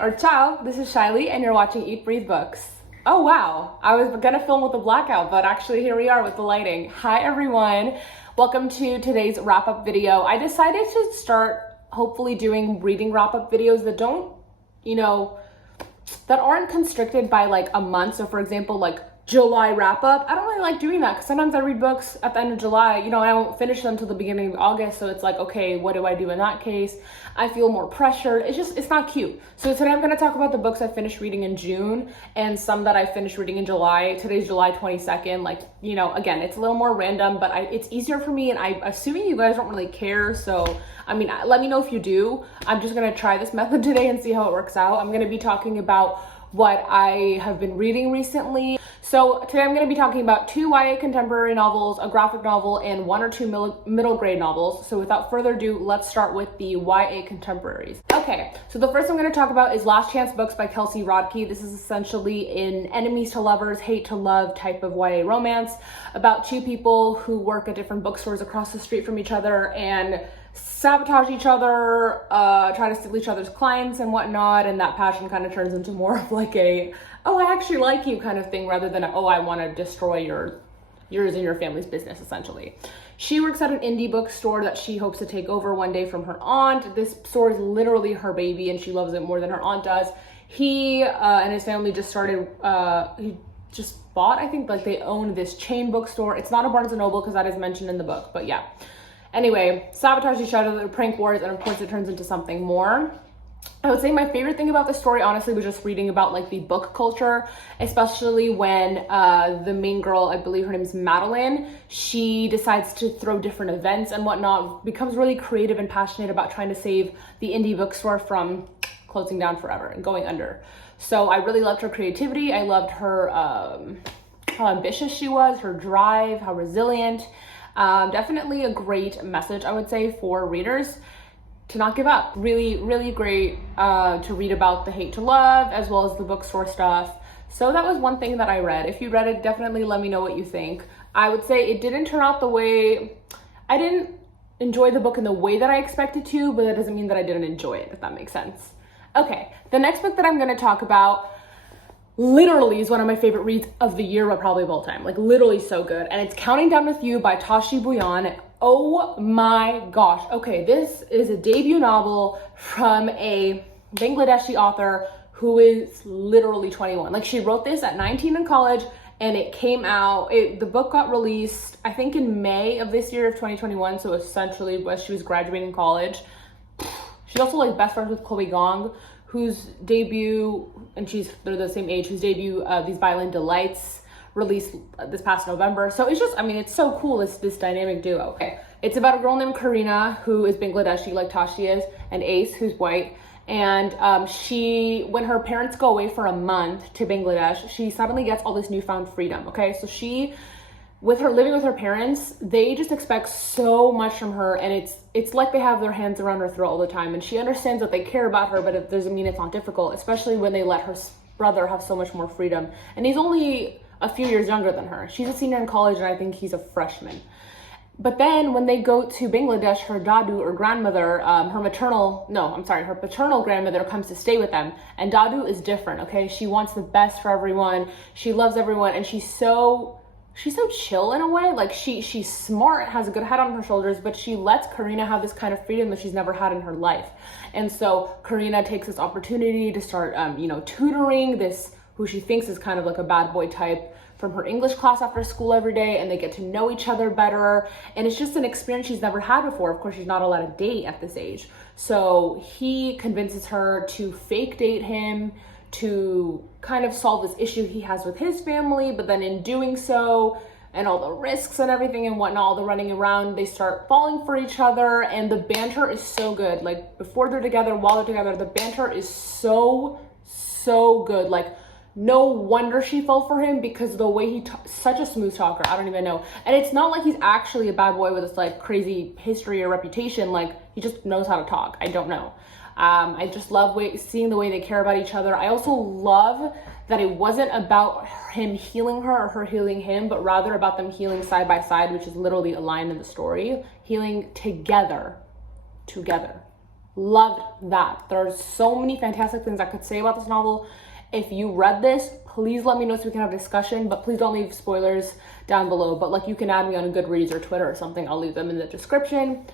or ciao, this is Shiley and you're watching EatBreatheBooks. Oh wow, I was gonna film with the blackout, but actually here we are with the lighting. Hi everyone, welcome to today's wrap-up video. I decided to start hopefully doing reading wrap-up videos that don't, that aren't constricted by like a month. So for example, like July wrap-up. I don't really like doing that because sometimes I read books at the end of July, and I won't finish them until the beginning of August. So it's like, okay, what do I do in that case? I feel more pressured. It's not cute. So today I'm going to talk about the books I finished reading in June and some that I finished reading in July. Today's July 22nd. Like, again, it's a little more random, but it's easier for me, and I'm assuming you guys don't really care. So, let me know if you do. I'm just going to try this method today and see how it works out. I'm going to be talking about what I have been reading recently. So today I'm going to be talking about 2 YA contemporary novels, a graphic novel, and 1 or 2 middle grade novels. So without further ado, let's start with the YA contemporaries. Okay, so the first I'm going to talk about is Last Chance Books by Kelsey Rodkey. This is essentially an enemies to lovers, hate to love type of YA romance about 2 people who work at different bookstores across the street from each other and sabotage each other, try to steal each other's clients and whatnot, and that passion kind of turns into more of like a, oh, I actually like you kind of thing, rather than a, oh, I want to destroy yours and your family's business, essentially. She works at an indie bookstore that she hopes to take over one day from her aunt. This store is literally her baby, and she loves it more than her aunt does. He and his family just started, he just bought, I think, like they own this chain bookstore. It's not a Barnes & Noble because that is mentioned in the book, but yeah. Anyway, sabotage each other, prank wars, and of course it turns into something more. I would say my favorite thing about the story, honestly, was just reading about like the book culture, especially when the main girl, I believe her name is Madeline, she decides to throw different events and whatnot, becomes really creative and passionate about trying to save the indie bookstore from closing down forever and going under. So I really loved her creativity. I loved her, how ambitious she was, her drive, how resilient. Definitely a great message, I would say, for readers to not give up. Really, really great to read about the hate to love as well as the bookstore stuff. So that was one thing that I read. If you read it, definitely let me know what you think. I would say it didn't turn out the way, I didn't enjoy the book in the way that I expected to, but that doesn't mean that I didn't enjoy it, if that makes sense. Okay, the next book that I'm going to talk about literally is one of my favorite reads of the year, but probably of all time. Like literally so good. And it's Counting Down With You by Tashie Bhuiyan. Oh my gosh. Okay, this is a debut novel from a Bangladeshi author who is literally 21. Like she wrote this at 19 in college, and it came out, the book got released, I think in May of this year of 2021. So essentially as she was graduating college. She's also like best friends with Chloe Gong, whose debut, and they're the same age, whose debut, These Violin Delights, released this past November. So it's just, it's so cool, this dynamic duo. Okay, it's about a girl named Karina, who is Bangladeshi like Tashie is, and Ace, who's white. And when her parents go away for a month to Bangladesh, she suddenly gets all this newfound freedom, okay? So with her living with her parents, they just expect so much from her, and it's like they have their hands around her throat all the time, and she understands that they care about her, but it doesn't mean it's not difficult, especially when they let her brother have so much more freedom. And he's only a few years younger than her. She's a senior in college, and I think he's a freshman. But then when they go to Bangladesh, her dadu, or grandmother, her paternal grandmother comes to stay with them. And dadu is different, okay? She wants the best for everyone. She loves everyone, and she's so chill in a way. Like she's smart, has a good head on her shoulders, but she lets Karina have this kind of freedom that she's never had in her life. And so Karina takes this opportunity to start, tutoring this, who she thinks is kind of like a bad boy type, from her English class after school every day, and they get to know each other better. And it's just an experience she's never had before. Of course, she's not allowed to date at this age. So he convinces her to fake date him, to kind of solve this issue he has with his family, but then in doing so, and all the risks and everything and whatnot, all the running around, they start falling for each other, and the banter is so good. Like before they're together, while they're together, the banter is so good. Like no wonder she fell for him, because the way such a smooth talker, I don't even know. And it's not like he's actually a bad boy with this like crazy history or reputation. Like he just knows how to talk. I don't know. I just love seeing the way they care about each other. I also love that it wasn't about him healing her or her healing him, but rather about them healing side by side, which is literally a line in the story. Healing together. Loved that. There are so many fantastic things I could say about this novel. If you read this, please let me know so we can have a discussion, but please don't leave spoilers down below. But like, you can add me on Goodreads or Twitter or something. I'll leave them in the description.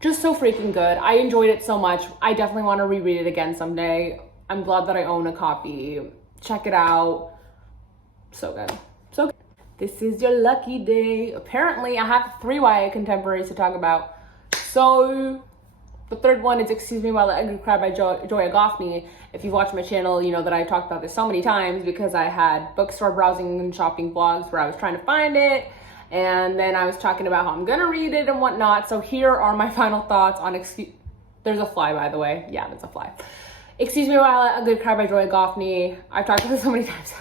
Just so freaking good. I enjoyed it so much. I definitely want to reread it again someday. I'm glad that I own a copy. Check it out. So good. So good. This is your lucky day. Apparently, I have 3 YA contemporaries to talk about. So the third one is Excuse Me While I Ugly Cry by Joya Goffney. If you've watched my channel, you know that I talked about this so many times because I had bookstore browsing and shopping vlogs where I was trying to find it. And then I was talking about how I'm gonna read it and whatnot. So here are my final thoughts on There's a fly, by the way. Yeah, there's a fly. Excuse Me While I Ugly Cry by Joya Goffney. I've talked about this so many times.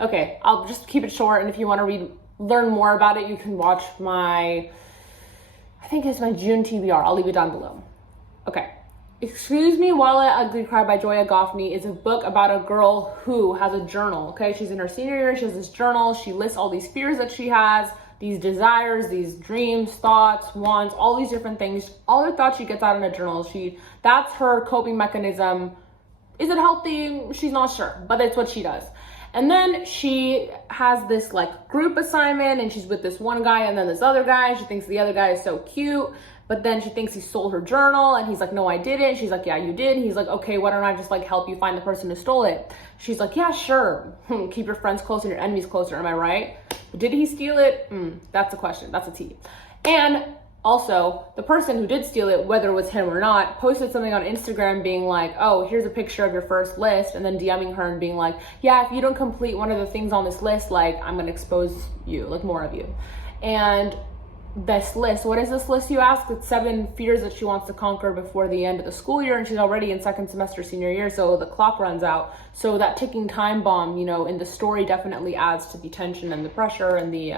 Okay, I'll just keep it short. And if you want to learn more about it, you can watch I think it's my June TBR. I'll leave it down below. Okay. Excuse Me While I Ugly Cry by Joya Goffney is a book about a girl who has a journal, okay? She's in her senior year, she has this journal, she lists all these fears that she has, these desires, these dreams, thoughts, wants, all these different things. All her thoughts she gets out in a journal. That's her coping mechanism. Is it healthy? She's not sure, but that's what she does. And then she has this like group assignment and she's with this one guy and then this other guy. She thinks the other guy is so cute. But then she thinks he stole her journal and he's like, no, I didn't. She's like, yeah, you did. He's like, okay, why don't I just like help you find the person who stole it? She's like, yeah, sure. Keep your friends closer and your enemies closer. Am I right? But did he steal it? That's a question. That's a T. And also, the person who did steal it, whether it was him or not, posted something on Instagram being like, oh, here's a picture of your first list, and then DMing her and being like, yeah, if you don't complete one of the things on this list, like, I'm gonna expose you, like more of you. And this list, what is this list, you ask? It's 7 fears that she wants to conquer before the end of the school year, and she's already in second semester senior year, so the clock runs out. So that ticking time bomb, you know, in the story definitely adds to the tension and the pressure and the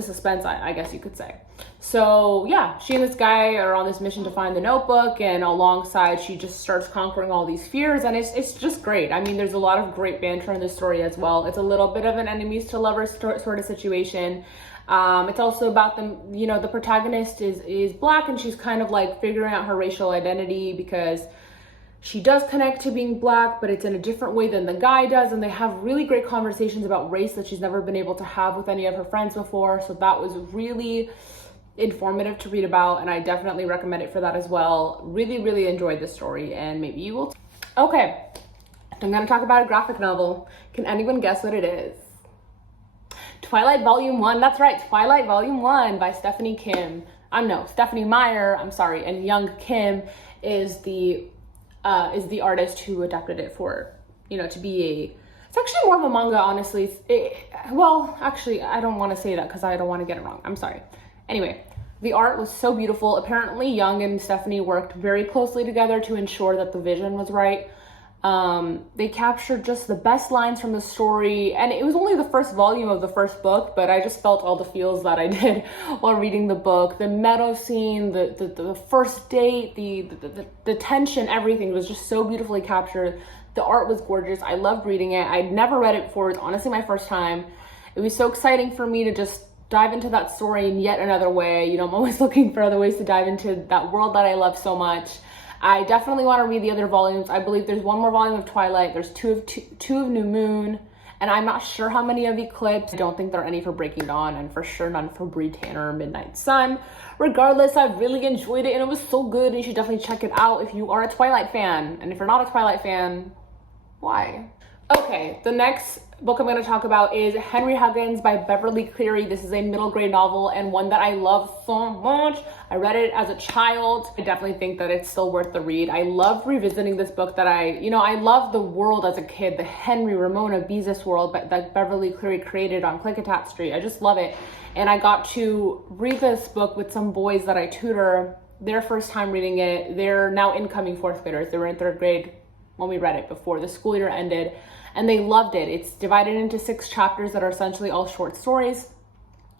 suspense, I guess you could say. So yeah, she and this guy are on this mission to find the notebook, and alongside she just starts conquering all these fears, and it's just great. I mean, there's a lot of great banter in the story as well. It's a little bit of an enemies to lovers sort of situation. It's also about them, you know, the protagonist is Black, and she's kind of like figuring out her racial identity because she does connect to being Black, but it's in a different way than the guy does. And they have really great conversations about race that she's never been able to have with any of her friends before. So that was really informative to read about, and I definitely recommend it for that as well. Really, really enjoyed this story, and maybe you will. Okay, I'm gonna talk about a graphic novel. Can anyone guess what it is? Twilight Volume 1, that's right, Twilight Volume 1 by Stephanie Meyer, I'm sorry, and Young Kim is the artist who adapted it for, you know, to be it's actually more of a manga, honestly. Well, actually, I don't want to say that because I don't want to get it wrong, I'm sorry. Anyway, the art was so beautiful. Apparently, Young and Stephanie worked very closely together to ensure that the vision was right. They captured just the best lines from the story, and it was only the first volume of the first book, but I just felt all the feels that I did while reading the book. The meadow scene, the first date, the tension, everything was just so beautifully captured. The art was gorgeous. I loved reading it. I'd never read it before. It's honestly my first time. It was so exciting for me to just dive into that story in yet another way. You know, I'm always looking for other ways to dive into that world that I love so much. I definitely want to read the other volumes. I believe there's one more volume of Twilight. There's two of New Moon, and I'm not sure how many of Eclipse. I don't think there are any for Breaking Dawn, and for sure none for Bree Tanner or Midnight Sun. Regardless, I really enjoyed it, and it was so good, and you should definitely check it out if you are a Twilight fan. And if you're not a Twilight fan, why? Okay, the next book I'm going to talk about is Henry Huggins by Beverly Cleary. This is a middle grade novel and one that I love so much. I read it as a child. I definitely think that it's still worth the read. I loved revisiting this book that I love the world as a kid, the Henry Ramona Beezus world that Beverly Cleary created on Klickitat Street. I just love it. And I got to read this book with some boys that I tutor. Their first time reading it. They're now incoming 4th graders. They were in 3rd grade when we read it before the school year ended, and they loved it. It's divided into 6 chapters that are essentially all short stories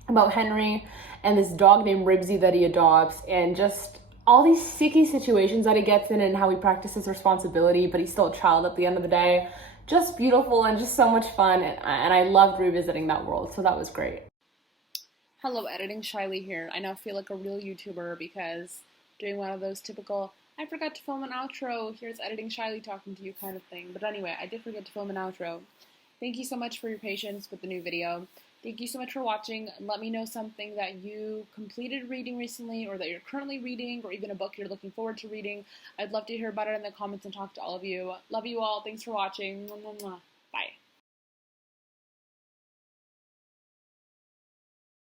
about Henry and this dog named Ribsy that he adopts, and just all these sticky situations that he gets in and how he practices responsibility, but he's still a child at the end of the day. Just beautiful and just so much fun, and I loved revisiting that world, so that was great. Hello, Editing Shyly here. I now feel like a real YouTuber because doing one of those typical I forgot to film an outro. Here's editing shyly talking to you kind of thing. But anyway, I did forget to film an outro. Thank you so much for your patience with the new video. Thank you so much for watching. Let me know something that you completed reading recently or that you're currently reading or even a book you're looking forward to reading. I'd love to hear about it in the comments and talk to all of you. Love you all. Thanks for watching. Mwah, mwah, mwah.